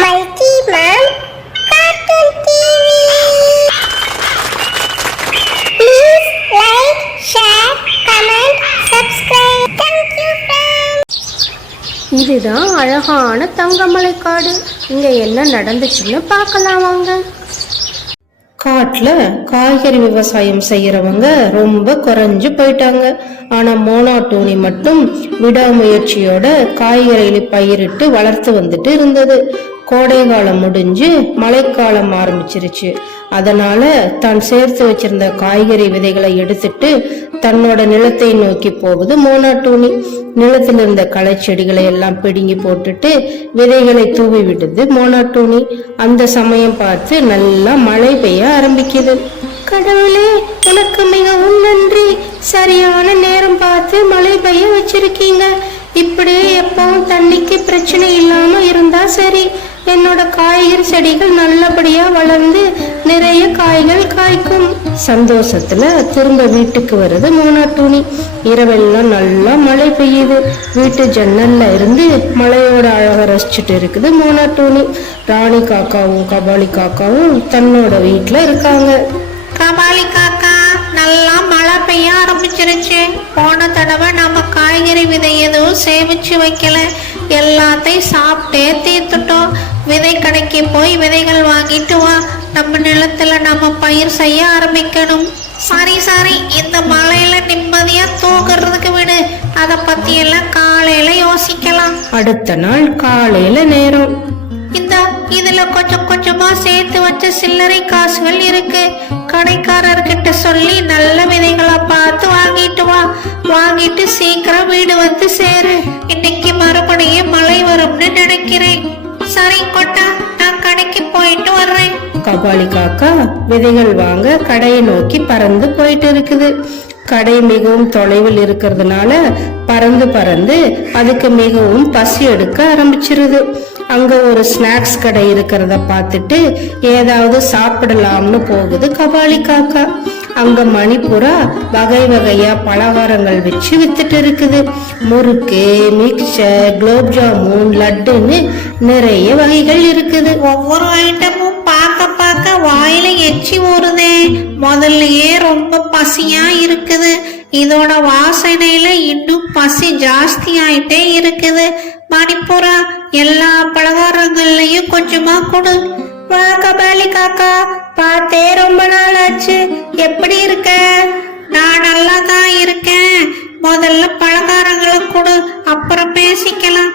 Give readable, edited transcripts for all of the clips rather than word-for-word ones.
Multi Mom Cartoon TV. Please like, share, comment, subscribe. Thank you friends. இதுதான் அழகான தங்கமலை காடு. இங்க என்ன நடந்துச்சுன்னு பார்க்கலாம் வாங்க. காட்டுல காய்கறி விவசாயம் செய்யறவங்க ரொம்ப குறைஞ்சு போயிட்டாங்க. ஆனா மோனாட்டோனி மட்டும் விடாமுயற்சியோட காய்கறிகளை பயிரிட்டு வளர்த்து வந்துட்டு இருந்தது. கோடை காலம் முடிஞ்சு மழைக்காலம் ஆரம்பிச்சிருச்சு. அதனால தான் சேர்த்து வச்சிருந்த காய்கறி விதைகளை எடுத்துட்டு தன்னோட நிலத்தை நோக்கி போகுது மோனாட்டோனி. நிலத்தில் இருந்த களை செடிகளை எல்லாம் பிடுங்கி போட்டுட்டு விதைகளை தூவி விடுது மோனாட்டோனி. அந்த சமயம் பார்த்து நல்லா மழை பெய்ய ஆரம்பிக்குது. கடவுளே, உனக்கு மிகவும் நன்றி. சரியான நேரம் பார்த்து மழை பெய்ய வச்சிருக்கீங்க. இப்படியே எப்பவும் தண்ணிக்கு பிரச்சனை இல்லாம இருந்தா சரி. என்னோட காய்கறி செடிகள் நல்லபடியா வளர்ந்து நிறைய காய்கள் காய்க்கும். சந்தோஷத்துல திரும்ப வீட்டுக்கு வருது மோனாட்டோனி. இரவெல்லாம் நல்லா மழை பெய்யுது. வீட்டு ஜன்னல்ல இருந்து மழையோட அழக ரசிச்சுட்டு இருக்குது மோனாட்டோனி. ராணி காக்காவும் கபாலி காக்காவும் தன்னோட வீட்டுல இருக்காங்க. கபாலி காக்கா, நல்லா மழை பெய்ய ஆரம்பிச்சிருச்சு. போன தடவை நம்ம காய்கறி விதை எதுவும் சேமிச்சு வைக்கல, எல்லாத்தையும் சாப்பிட்டே தீர்த்துட்டோம். விதை கடைக்கு போய் விதைகள் வாங்கிட்டு வா. நம்ம நிலத்துல நம்ம பயிர் செய்ய ஆரம்பிக்கணும். சரி சரி, இந்த மழையில நிம்மதியா தூங்குறதுக்கு விடு. அத பத்தி எல்லாம் காலையில யோசிக்கலாம். அடுத்த நாள் காலையில நேரம். இதுல கொஞ்சம் கொஞ்சமா சேர்த்து வச்ச சில்லறை காசுகள் இருக்கு. கடைக்காரர்கிட்ட சொல்லி நல்ல விதைகளா பார்த்து வாங்கிட்டு வா. வாங்கிட்டு சீக்கிரம் வீடு வந்து சேரு. இன்னைக்கு மறுபடியும் மழை வரும்னு நினைக்கிறேன். சரி கொட்டா, நான் கடைக்கு போயிட்டு வர்றேன். கபாலி காக்கா விதைகள் வாங்க கடையை நோக்கி பறந்து போயிட்டு இருக்குது. கடை மிகவும் தொலைவில் இருக்கிறதுனால பறந்து பறந்து அதுக்கு மிகவும் பசி எடுக்க ஆரம்பிச்சிருது. அங்க ஒரு ஸ்நாக்ஸ் கடை இருக்கிறத பார்த்துட்டு ஏதாவது சாப்பிடலாம்னு போகுது கபாலி காக்கா. அங்க மணிப்புரா வகை வகையா பலகாரங்கள் வச்சு வித்துட்டு இருக்குது. முறுக்கு, மிக்சர், குலோப் ஜாமுன், லட்டுன்னு நிறைய வகைகள் இருக்குது. ஒவ்வொரு ஐட்டமும் பார்க்க பார்க்க வாயில எச்சி ஊறுதே. முதல்லயே ரொம்ப பசியா இருக்குது. இதோட வாசனையில இன்னும் பசி ஜாஸ்தி ஆயிட்டே இருக்குது. மணிப்புரா, எல்லா பலகாரங்கள்லயும் கொஞ்சமா கொடு. வா கபாலி காக்கா, பார்த்தே ரொம்ப நாள் ஆச்சு. எப்படி இருக்க? நான் நல்லா தான் இருக்கேன். முதல்ல பலகாரங்களை கொடு, அப்புறம் பேசிக்கலாம்.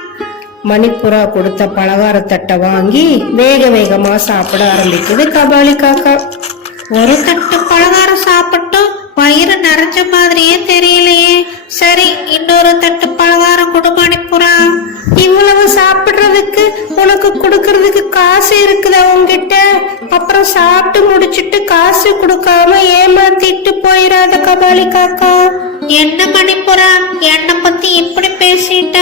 மணிப்புரா கொடுத்த பலகார தட்டை வாங்கி வேக வேகமா சாப்பிட ஆரம்பிக்குது கபாலி காக்கா. ஒரு தட்டு பலகாரம் சாப்பிட்டும் வயிறு நிறைஞ்ச மாதிரியே தெரியலையே. சரி, இன்னொரு தட்டு பலகாரம் கொடு மணிப்புரா. இவ்வளவு சாப்பிடுறதுக்கு உனக்கு கொடுக்கறதுக்கு காசு இருக்குதா உங்ககிட்ட? அப்புறம் சாப்பிட்டு முடிச்சிட்டு காசு கொடுக்காம ஏமாத்திட்டு போயிடாத கபாலி காக்கா. என்ன மணிப்புரா, என்னை பத்தி இப்படி பேசிட்ட?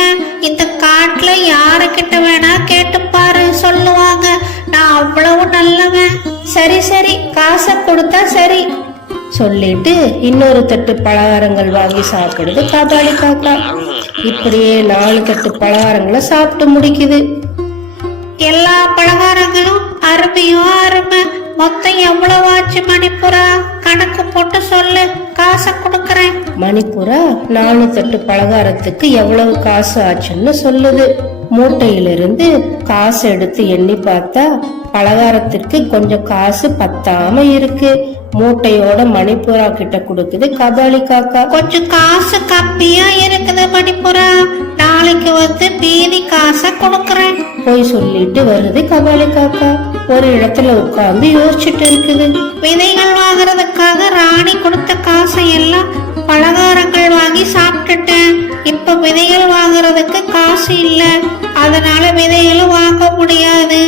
இந்த காட்டுல யாருக்கிட்ட வேணா கேட்டுப்பாரு, சொல்லுவாங்க நான் அவ்வளவு நல்லவன். சரி சரி, காசை கொடுத்தா சரி சொல்லிட்டு இன்னொரு தட்டு பலகாரங்கள் வாங்கி சாப்பிடுது கபாலி காக்கா. இப்படியே 4 தட்டு பலகாரங்களை சாப்பிட்டு முடிக்குது. எல்லா பலகாரங்களும் அருமையோ அருமை. மொத்தம் எவ்வளவு ஆச்சு மணிப்புரா? கணக்கு போட்டு சொல்லு, காசை கொடுக்கறேன். மணிப்புரா 4 தட்டு பலகாரத்துக்கு எவ்வளவு காசு ஆச்சுன்னு சொல்லுது. மூட்டையிலிருந்து காசு எடுத்து எண்ணி பார்த்தா பலகாரத்திற்கு கொஞ்சம் காசு பத்தாம இருக்கு. மூட்டையோட மணிப்புரா கிட்ட கொடுக்குது கபாலி காக்கா. கொஞ்சம் காசு கம்மியா இருக்குது மணிப்புரா, நாளைக்கு வந்து மீதி காசை கொடுக்கறேன். போய் சொல்லிட்டு வருது கபாலி காக்கா. ஒரு இடத்துல உட்கார்ந்து யோசிச்சுட்டு இருக்குது. விதைகள் வாங்குறதுக்காக ராணி கொடுத்த காசை எல்லாம் பலகாரங்கள் வாங்கி சாப்பிட்டுட்டேன். இப்ப விதைகள் வாங்குறதுக்கு காசு இல்ல, அதனால விதைகளும் வாங்க முடியாது.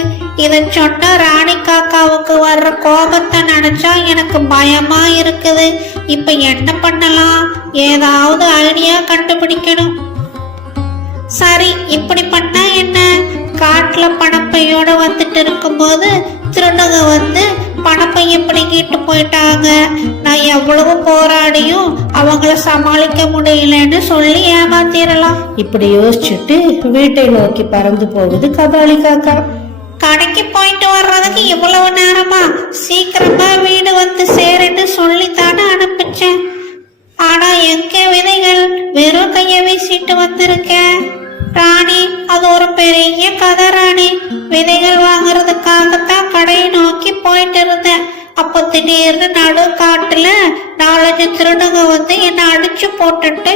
இத சொன்ன ராணி காக்காவுக்கு வர்ற கோபத்தை நினைச்சா எனக்கு பயமா இருக்குது. இப்ப என்ன பண்ணலாம்? ஏதாவது ஐடியா கண்டுபிடிக்கணும். சரி, இப்படி பண்ணா என்ன? காட்டுல பணப்பையோட வந்துட்டு இருக்கும்போது திருநங்க வந்து பணப்பைய பிடிங்கிட்டு போயிட்டாங்க. நான் எவ்வளவு போராடியும் அவங்கள சமாளிக்க முடியலன்னு சொல்லி ஏமாத்திரலாம். இப்படி யோசிச்சுட்டு வீட்டை நோக்கி பறந்து போகுது கபாலி காக்கா. கடைக்கு போயிட்டு வர்றதுக்கு இவ்வளவு நேரமா? சீக்கிரமா வீடு வந்து சேருன்னு சொல்லித்தானே அனுப்பிச்சேன். ஆனா எங்க விதைகள்? வெறும் கைய வீசிட்டு வந்திருக்கேன். ராணி, அது ஒரு பெரிய கதை ராணி. விதைகள் வாங்குறதுக்காகத்தான் கடையை நோக்கி போயிட்டு இருந்தேன். அப்போ திடீர்னு நடு காட்டுல 4-5 திருடுங்க வந்து என்னை அடிச்சு போட்டுட்டு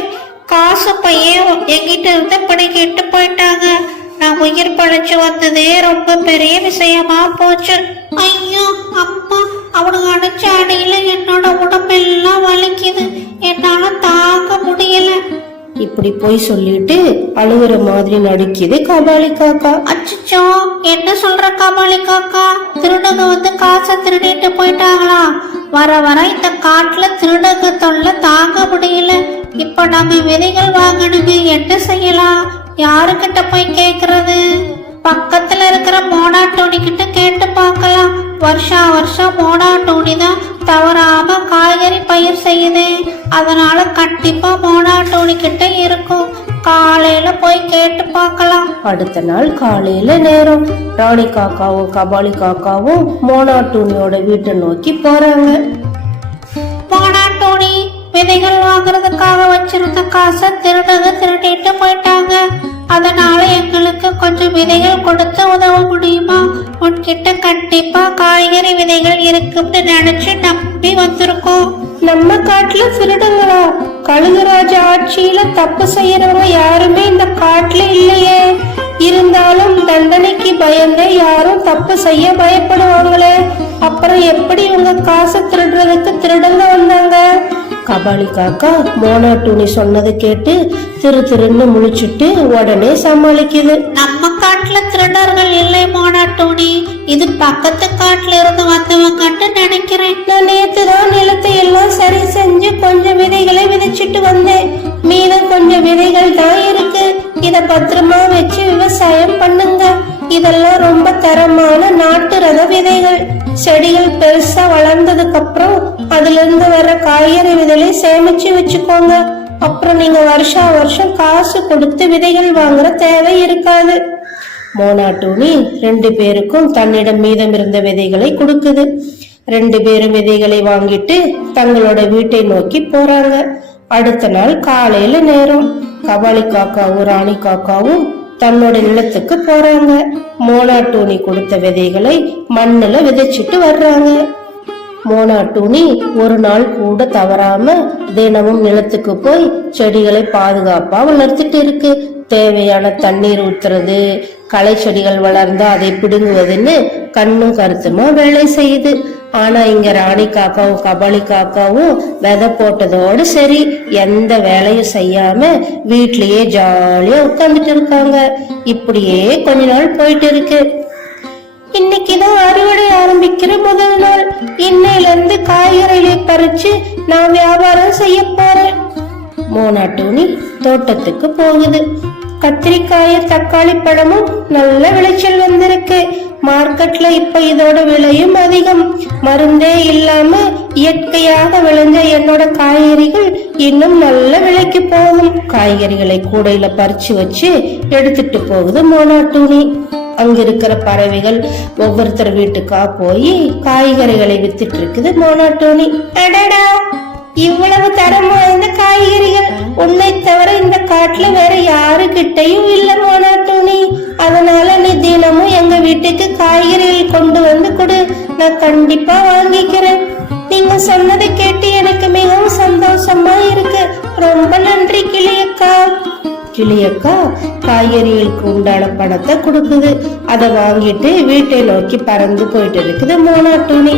காசு பையன் எங்கிட்ட இருந்து பிடிக்கிட்டு போயிட்டாங்க. நான் உயிர் பழைச்சு வந்ததே ரொம்ப பெரிய விஷயமா போச்சு. ஐயோ அம்மா, அவனுக்கு அடிச்ச அடியில என்னோட உடம்பெல்லாம் வலிக்குது. என்னால தாங்க முடியல. இப்படி போய் சொல்லிட்டு அழுகுற மாதிரி நடிக்குது கபாலி காக்கா. அச்சோ, என்ன சொல்ற கபாலி காக்கா? திருடங்க வந்து காசை திருடிட்டு போயிட்டாங்களா? வர வர இந்த காட்டுல திருடங்க தொல்லை தாங்க முடியல. இப்ப நம்ம விதைகள் வாங்கணுங்க, என்ன செய்யலாம்? யாருக்கிட்ட போய் கேக்குறது? பக்கத்துல இருக்கிற மோனா டோனி கிட்ட கேட்டு பார்க்கலாம். வருஷம் மோனா டோனி தான் தவறாம காய்கறி பயிர் செய்யுது. அதனால கண்டிப்பா மோனா டோனி கிட்ட இருக்கும். காலையில போய் கேட்டு பார்க்கலாம். அடுத்த நாள் காலையில நேரம் ராணி காக்காவும் கபாலி காக்காவும் மோனா டோனியோட வீட்டை நோக்கி போறாங்க. மோனா டோனி, விதைகள் வாங்குறதுக்காக வச்சிருந்த காசை திருடிட்டு போயிட்டாங்க. அதனால எங்களுக்கு கொஞ்சம் விதைகள் கொடுத்து உதவ முடியுமா? உன்கிட்ட கண்டிப்பா காய்கறி விதைகள் இருக்குன்னு நினைச்சு நம்பி வந்திருக்கோம். நம்ம காட்டுல திருடுங்களா? கழுகுராஜ ஆட்சியில தப்பு செய்யறவங்க யாருமே இந்த காட்டுல இல்லையே. இருந்தாலும் தண்டனைக்கு பயந்தே யாரும் தப்பு செய்ய பயப்படுவாங்களே. அப்புறம் எப்படி உங்க காசை திருடுறதுக்கு திருடங்க வந்தாங்க? கபாலி காக்கா மோனா டூனி சொன்னதை கேட்டு திருன்னு முழிச்சுட்டு உடனே சமாளிக்குது. நம்ம காட்டுல திருடர்கள் இல்லை மோனா டூனி. இது பக்கத்து காட்டுல இருந்து வந்தவங்கன்னு நினைக்கிறேன். நான் நேத்துதான் நிலத்தை எல்லாம் சரி செஞ்சு கொஞ்சம் விதைகளை விதைச்சிட்டு வந்தேன். மீதம் கொஞ்சம் விதைகள் தான் இருக்கு. இத பத்திரமா வச்சு விவசாயம் பண்ணுங்க. இதெல்லாம் ரொம்ப தரமான நாட்டு ரக விதைகள். செடிகள் பெருசா வளர்ந்ததுக்கு அப்புறம் அதுல இருந்து வர காய்கறி விதைகளை சேமிச்சு வச்சுக்கோங்க. அப்புறம் நீங்க வருஷம் காசு கொடுத்து விதைகள் வாங்குற தேவை இருக்காது. மோனா டூனி 2 பேருக்கும் தன்னிடம் மீதம் இருந்த விதைகளை கொடுக்குது. 2 பேரும் விதைகளை வாங்கிட்டு தங்களோட வீட்டை நோக்கி போறாங்க. அடுத்த நாள் காலையில நேரம் கபாலி காக்காவும் ராணி காக்காவும் தன்னோட நிலத்துக்கு போறாங்க. மோனா டூனி கொடுத்த விதைகளை மண்ணுல விதைச்சிட்டு வர்றாங்க. மோனா டூனி ஒரு நாள் கூட தவறாம தினமும் நிலத்துக்கு போய் செடிகளை பாதுகாப்பா வளர்த்துட்டு இருக்கு. தேவையான தண்ணீர் ஊத்துறது, களை செடிகள் வளர்ந்தா அதை பிடுங்குவதுன்னு கண்ணும் கருத்துமா வேலை செய்யுது. ஆனா இங்க ராணி காக்காவும் கபாலி காக்காவும் விதை போட்டதோடு சரி, எந்த வேலையும் செய்யாம வீட்லயே ஜாலியா உட்கார்ந்துட்டு இருக்காங்க. இப்படியே கொஞ்ச நாள் போயிட்டு இருக்கு. இன்னைக்குதான் அறுவடை ஆரம்பிக்கிற முதல் நாள். இன்னையில இருந்து காய்கறிகளை பறிச்சு நான் வியாபாரம் செய்ய போறேன். மோனா டூனி தோட்டத்துக்கு போகுது. கத்திரிக்காய தக்காளி பழமும் நல்ல விளைச்சல் வந்திருக்கு. மார்க்கெட்ல இப்ப இதோட விலையும் அதிகம். மருந்தே இல்லாம இயற்கையாக விளைஞ்ச என்னோட காய்கறிகள் இன்னும் நல்ல விலைக்கு போகும். காய்கறிகளை கூடையில பறிச்சு வச்சு எடுத்துட்டு போகுது மோனா டூனி. அங்க இருக்கிற பறவைகள் ஒவ்வொருத்தர் வீட்டுக்கா போய் காய்கறிகளை வித்துட்டு இருக்குது மோனா டூனி. அடடா, இவ்வளவு தரம் வாய்ந்த காய்கறிகள் உன்னை தவிர இந்த காட்டுல வேற யாருகிட்டையும் இல்ல மோனா டூனி. அதனால நீ தினமும் எங்க வீட்டுக்கு காய்கறிகள் கொண்டு வந்து கொடு, நான் கண்டிப்பா வாங்கிக்கிறேன். நீங்க சொன்னதை கேட்டு எனக்கு மிகவும் சந்தோஷமா இருக்கு. ரொம்ப நன்றி கிளியக்கா. கிளியக்கா காய்கறிகளுக்கு உண்டான பணத்தை கொடுக்குது. அதை வாங்கிட்டு வீட்டை நோக்கி பறந்து போயிட்டு இருக்குது மோனா டூனி.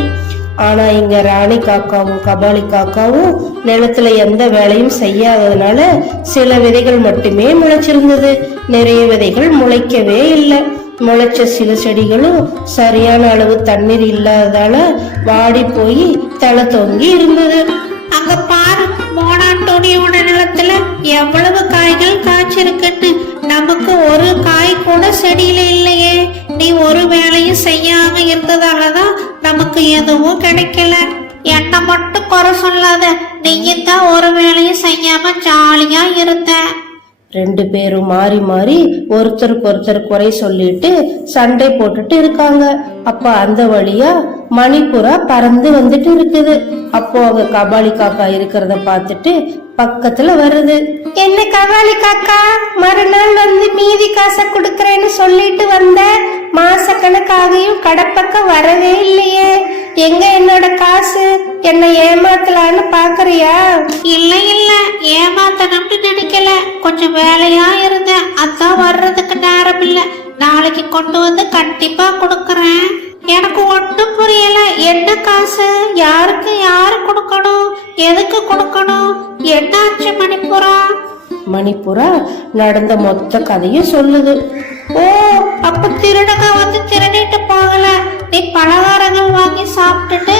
ஆனா இங்க ராணி காக்காவும் கபாலி காக்காவும் நிலத்துல எந்த வேலையும் செய்யாததுனால சில விதைகள் மட்டுமே முளைச்சிருந்தது. நிறைய விதைகள் முளைக்கவே இல்லை. முளைச்ச சில செடிகளும் சரியான அளவு தண்ணீர் இல்லாததால வாடி போய் தலை தொங்கி இருந்தது. அங்க பாரு, மோனா டோனியோட நிலத்துல எவ்வளவு காய்கள் காய்ச்சிருக்குன்னு. நமக்கு ஒரு காய் கூட செடியில இல்லையே. நீ ஒரு வேலையும் செய்யாம இருந்ததாலதான் நமக்கு எதுவும் கிடைக்கல. என்ன மட்டும் குறை சொல்லாத, நீயும் தான் ஒரு வேலையும் செய்யாம ஜாலியா இருந்த. ரெண்டு பேரும் மாறி மாறி ஒருத்தருக்கு ஒருத்தர் குறை சொல்லிட்டு சண்டை போட்டுட்டு இருக்காங்க. அப்ப அந்த வழியா மணிப்புறா பறந்து வந்துட்டு இருக்குது. அப்போ அங்க கபாலி காக்கா இருக்கிறத பார்த்துட்டு பக்கத்துல வருது. என்ன கபாலி காக்கா, மறுநாள் வந்து மீதி காசை கொடுக்கறேன்னு சொல்லிட்டு வந்த, மாசக்கணக்காகியும் கடப்பக்கம் வரவே இல்லையே, எங்க என்னோட காசு? என்ன ஏமாத்தலான்னு பாக்குறியா? இல்ல இல்ல, ஏமாத்தணும்னு நினைக்கல, கொஞ்சம் வேலையா இருந்தேன், அதான் வர்றதுக்கு நேரம் இல்ல. நாளைக்கு கொண்டு வந்து கண்டிப்பா கொடுக்கறேன். எனக்கு ஒண்ணும் புரியல, என்ன காசு, யாருக்கு யாரு கொடுக்கணும், எதுக்கு கொடுக்கணும், என்னாச்சு மணிப்புறா? மணிப்புறா நடந்த மொத்த கதையும் சொல்லுது. ஓ, அப்ப திருடங்க வந்து திருடிட்டு போகல, நீ பலகாரங்கள் வாங்கி சாப்பிட்டுட்டு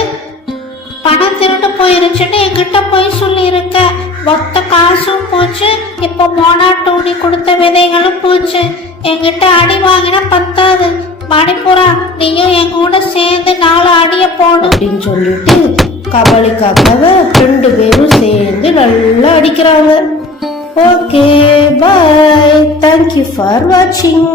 பணம் திருட்டு போயிருச்சுன்னு என்கிட்ட போய் சொல்லி இருக்க. மொத்த காசும் போச்சு, இப்ப மோனாட்டூனி கொடுத்த விதைகளும் போச்சு. என்கிட்ட அடி வாங்கினா பத்தாது. மணிப்புறா, நீயும் என் கூட சேர்ந்து 4 அடிய போடும் அப்படின்னு சொல்லிட்டு கபாலி காக்காவை 2 பேரும் சேர்ந்து நல்லா அடிக்கிறாங்க. Okay, bye. தேங்க்யூ ஃபார் வாட்சிங்.